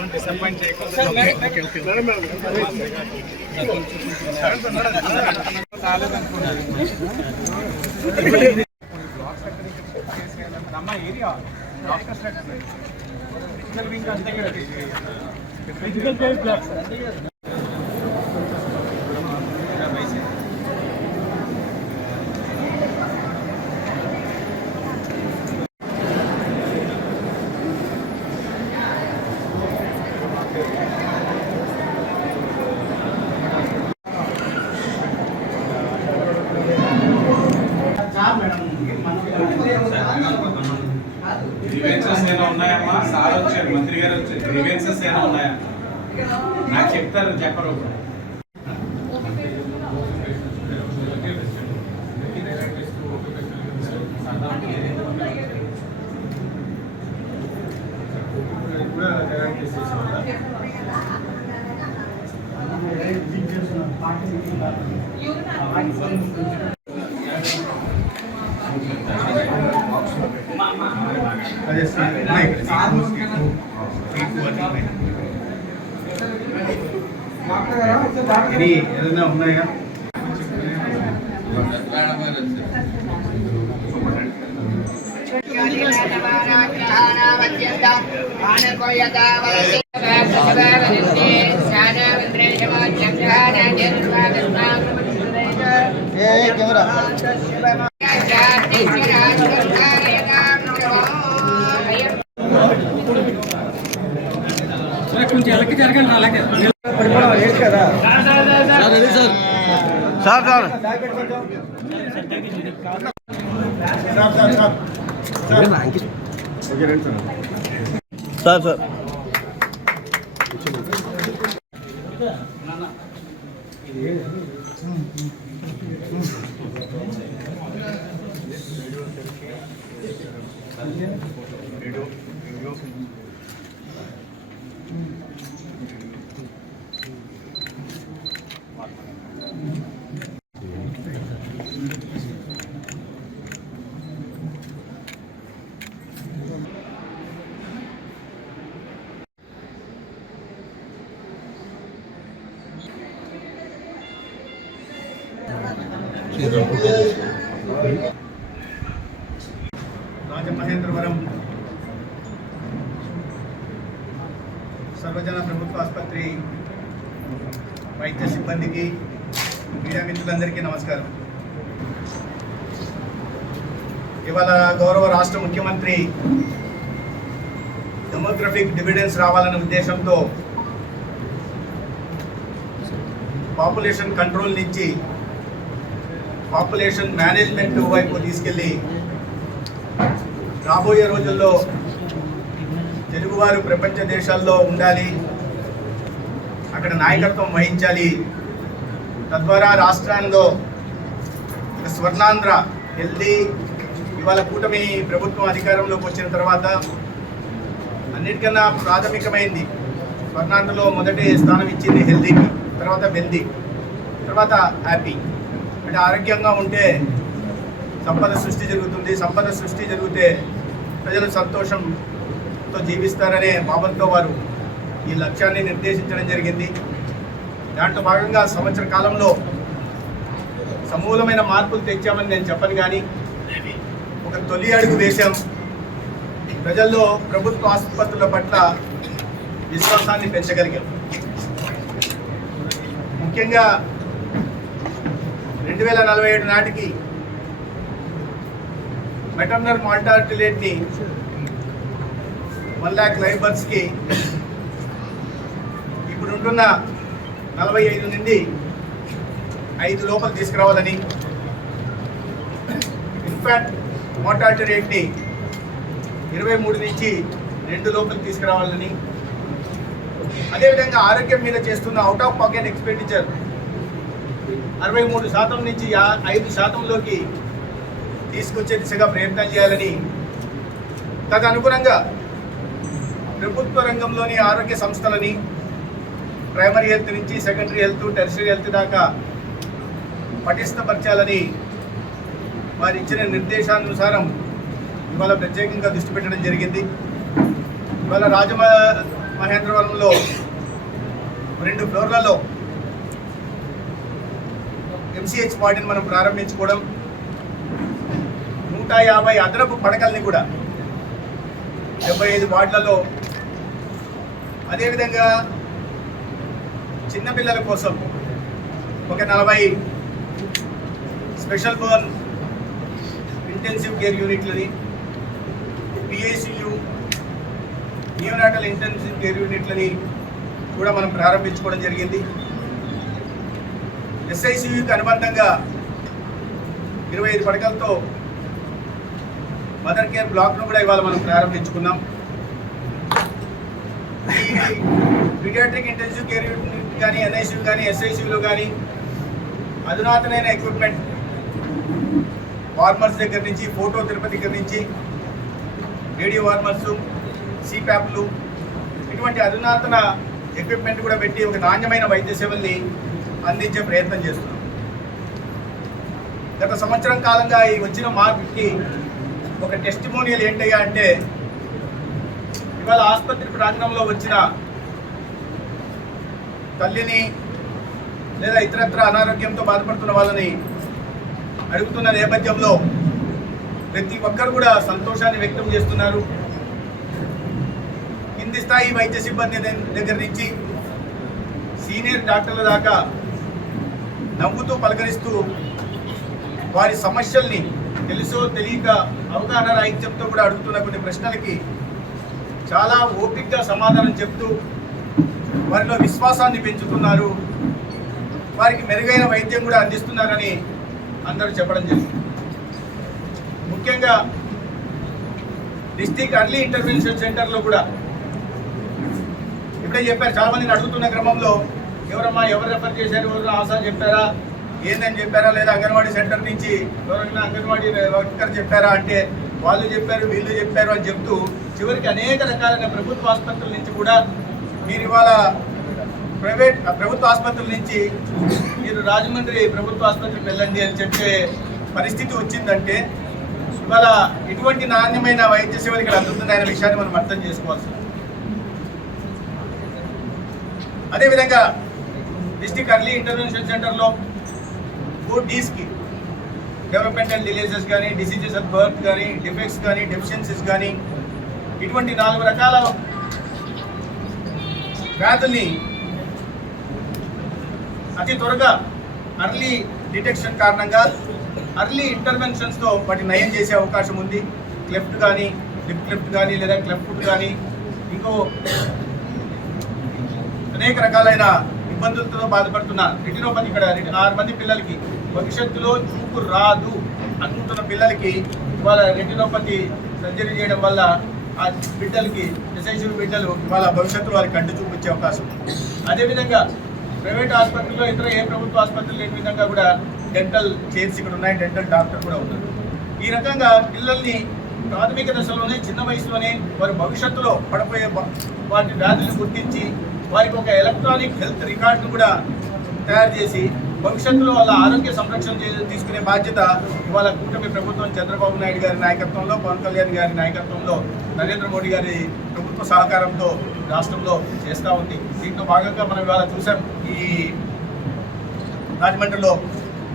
ఎవరు డిసప్పాయింట్ చేయకుండా అమ్మ area doctor structure physical wing అంతే కదా ఫిజికల్ బేస్ బ్లాక్స్ గ్రీవెన్సెస్ ఏమైనా ఉన్నాయమ్మా? సార్ వచ్చారు మంత్రి గారు వచ్చారు గ్రీవెన్సెస్ ఏమైనా ఉన్నాయా? నాకు చెప్తారు చెప్పరు సార్ ఉన్నాయి ఇక్కడ సీట్లు, సీట్లు, సీట్లు అన్నీ ఉన్నాయి. ఇది ఏదైనా ఉన్నాయా? కొంచెం వెనక్కి జరగండి అలాగే sir sir sir sir sir Rajamahendravaram సర్వజన ప్రభుత్వ ఆసుపత్రి వైద్య సిబ్బందికి మీడియా మిత్రులందరికీ నమస్కారం. ఇవాళ గౌరవ రాష్ట్ర ముఖ్యమంత్రి డెమోగ్రఫిక్ డివిడెన్స్ రావాలనే ఉద్దేశంతో పాపులేషన్ కంట్రోల్ నుంచి పాపులేషన్ మేనేజ్మెంట్ వైపు తీసుకెళ్ళి రాబోయే రోజుల్లో తెలుగువారు ప్రపంచ దేశాల్లో ఉండాలి. అక్కడ నాయకత్వం వహించాలి. తద్వారా రాష్ట్రాల్లో స్వర్ణాంధ్ర హెల్దీ ఇవాళ కూటమి ప్రభుత్వం అధికారంలోకి వచ్చిన తర్వాత అన్నిటికన్నా ప్రాథమికమైంది స్వర్ణాంధ్రలో మొదటి స్థానం ఇచ్చింది హెల్దీకి తర్వాత వెల్దీ తర్వాత హ్యాపీ. అంటే ఆరోగ్యంగా ఉంటే సంపద సృష్టి జరుగుతుంది. సంపద సృష్టి జరిగితే ప్రజలు సంతోషంతో జీవిస్తారనే భావంతో వారు ఈ లక్ష్యాన్ని నిర్దేశించడం జరిగింది. దాంట్లో భాగంగా సంవత్సర కాలంలో సమూలమైన మార్పులు తెచ్చామని నేను చెప్పను కానీ ఒక తొలి అడుగు వేశాం. ప్రజల్లో ప్రభుత్వ ఆసుపత్రుల పట్ల విశ్వాసాన్ని పెంచగలిగాం. ముఖ్యంగా రెండు వేల నలభై ఏడు నాటికి మెటర్నర్ మార్టాలిటీ రేట్ని వన్ ల్యాక్ లైబర్స్కి బర్త్స్కి ఇప్పుడు ఉంటున్న నలభై ఐదు నుండి ఐదు లోపల తీసుకురావాలని ఇన్ఫాక్ట్ మార్టాలిటీ రేట్ని ఇరవై మూడు నుంచి రెండు లోపల తీసుకురావాలని. అదేవిధంగా ఆరోగ్యం మీద చేస్తున్న అవుట్ ఆఫ్ పాకెట్ ఎక్స్పెండిచర్ అరవై మూడు శాతం నుంచి ఐదు శాతంలోకి తీసుకొచ్చే దిశగా ప్రయత్నం చేయాలని తదనుగుణంగా ప్రభుత్వ రంగంలోని ఆరోగ్య సంస్థలని ప్రైమరీ హెల్త్ నుంచి సెకండరీ హెల్త్ టెరిటరీ హెల్త్ దాకా పటిష్టపరచాలని వారు ఇచ్చిన నిర్దేశానుసారం ఇవాళ ప్రత్యేకంగా దృష్టి పెట్టడం జరిగింది. ఇవాళ రాజమ మహేంద్రవరంలో రెండు ఫ్లోర్లలో ఎంసీహెచ్ వార్డుని మనం ప్రారంభించుకోవడం నూట యాభై అదనపు పడకల్ని కూడా డెబ్బై ఐదు వార్డులలో అదేవిధంగా చిన్నపిల్లల కోసం ఒక నలభై స్పెషల్ బోర్న్ ఇంటెన్సివ్ కేర్ యూనిట్లని పిఐసియు న్యూనాటల్ ఇంటెన్సివ్ కేర్ యూనిట్లని కూడా మనం ప్రారంభించుకోవడం జరిగింది. ఎస్ఐసియుకి అనుబంధంగా ఇరవై ఐదు పడకలతో మదర్ కేర్ బ్లాక్ను కూడా ఇవాళ మనం ప్రారంభించుకున్నాం. పీడియాట్రిక్ ఇంటెన్సివ్ కేర్ యూనిట్ కానీ ఎన్ఐసియు కానీ ఎస్ఐసియులు కానీ అధునాతనైన ఎక్విప్మెంట్ వార్మర్స్ దగ్గర నుంచి ఫోటో తిరుపతి దగ్గర నుంచి రేడియో వార్మర్స్ సిప్యాప్లు ఇటువంటి అధునాతన ఎక్విప్మెంట్ కూడా పెట్టి ఒక నాణ్యమైన వైద్య సేవల్ని అందించే ప్రయత్నం చేస్తున్నాం. గత సంవత్సరం కాలంగా ఈ వచ్చిన మార్పుకి ఒక టెస్టిమోనియల్ ఏంటయ్యా అంటే ఇవాళ ఆసుపత్రి ప్రాంగణంలో వచ్చిన తల్లిని లేదా ఇతరత్ర అనారోగ్యంతో బాధపడుతున్న వాళ్ళని అడుగుతున్న నేపథ్యంలో ప్రతి ఒక్కరు కూడా సంతోషాన్ని వ్యక్తం చేస్తున్నారు. కింది స్థాయి వైద్య సిబ్బంది దగ్గర నుంచి సీనియర్ డాక్టర్ల దాకా నవ్వుతూ పలకరిస్తూ వారి సమస్యల్ని తెలుసో తెలియక అవగాహన రాహిత్యంతో కూడా అడుగుతున్న కొన్ని ప్రశ్నలకి చాలా ఓపికగా సమాధానం చెప్తూ వారిలో విశ్వాసాన్ని పెంచుతున్నారు. వారికి మెరుగైన వైద్యం కూడా అందిస్తున్నారని అందరూ చెప్పడం జరిగింది. ముఖ్యంగా డిస్టిక్ అర్లీ ఇంటర్వెన్షన్ సెంటర్లో కూడా ఇప్పుడే చెప్పారు చాలా మందిని అడుగుతున్న క్రమంలో ఎవరమ్మా ఎవరు రెఫర్ చేశారు ఎవరు ఆశ చెప్పారా? ఏందని చెప్పారా లేదా అంగన్వాడీ సెంటర్ నుంచి? ఎవరైనా అంగన్వాడీ వర్కర్ చెప్పారా అంటే వాళ్ళు చెప్పారు వీళ్ళు చెప్పారు అని చెప్తూ చివరికి అనేక రకాలైన ప్రభుత్వ ఆసుపత్రుల నుంచి కూడా మీరు ఇవాళ ప్రైవేట్ ప్రభుత్వ ఆసుపత్రుల నుంచి మీరు రాజమండ్రి ప్రభుత్వ ఆసుపత్రికి వెళ్ళండి అని చెప్పే పరిస్థితి వచ్చిందంటే ఇవాళ ఇటువంటి నాణ్యమైన వైద్య సేవలు ఇక్కడ అందుతున్నాయనే విషయాన్ని మనం అర్థం చేసుకోవాల్సింది. అదేవిధంగా డిస్టిక్ అర్లీ ఇంటర్వెన్షన్ సెంటర్లో డీస్కి డెవలప్మెంటల్ డిలేజెస్ కానీ డిసీజెస్ ఆఫ్ బర్త్ కానీ డిఫెక్ట్స్ కానీ డెఫిషియన్సీస్ కానీ ఇటువంటి నాలుగు రకాల వ్యాధుల్ని అతి త్వరగా అర్లీ డిటెక్షన్ కారణంగా అర్లీ ఇంటర్వెన్షన్స్తో వాటి నయం చేసే అవకాశం ఉంది. క్లెఫ్ట్ కానీ లిప్ క్లెఫ్ట్ కానీ లేదా క్లెఫ్ట్ కానీ ఇంకో అనేక రకాలైన ఇబ్బందులతో బాధపడుతున్న రెటినోపతి ఇక్కడ ఆరు మంది పిల్లలకి భవిష్యత్తులో చూపు రాదు అనుకుంటున్న పిల్లలకి ఇవాళ రెటినోపతి సర్జరీ చేయడం వల్ల ఆ బిడ్డలకి ఎస్ఐసివి బిడ్డలు ఇవాళ భవిష్యత్తులో వారికి కంటి చూపించే అవకాశం అదేవిధంగా ప్రైవేట్ ఆసుపత్రుల్లో ఇతర ఏ ప్రభుత్వ ఆసుపత్రులు లేని విధంగా కూడా డెంటల్ చైర్స్ ఇక్కడ ఉన్నాయి డెంటల్ డాక్టర్ కూడా ఉన్నారు. ఈ రకంగా పిల్లల్ని ప్రాథమిక దశలోనే చిన్న వయసులోనే వారి భవిష్యత్తులో పడిపోయే వాటి వ్యాధులను గుర్తించి వారికి ఒక ఎలక్ట్రానిక్ హెల్త్ రికార్డును కూడా తయారు చేసి భవిష్యత్తులో వాళ్ళ ఆరోగ్య సంరక్షణ తీసుకునే బాధ్యత ఇవాళ కూటమి ప్రభుత్వం చంద్రబాబు నాయుడు గారి నాయకత్వంలో పవన్ కళ్యాణ్ గారి నాయకత్వంలో నరేంద్ర మోడీ గారి ప్రభుత్వ సహకారంతో రాష్ట్రంలో చేస్తూ ఉంది. దీంట్లో భాగంగా మనం ఇవాళ చూసాం ఈ రాజమండ్రిలో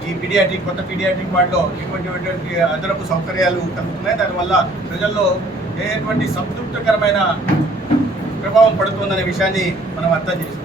ఈ పీడియాట్రిక్ కొత్త పీడియాట్రిక్ వార్డులో ఎటువంటి అదనపు సౌకర్యాలు కలుగుతున్నాయి. దానివల్ల ప్రజల్లో ఎటువంటి సంతృప్తికరమైన ప్రభావం పడుతుందనే విషయాన్ని మనం అర్థం చేసుకోవాలి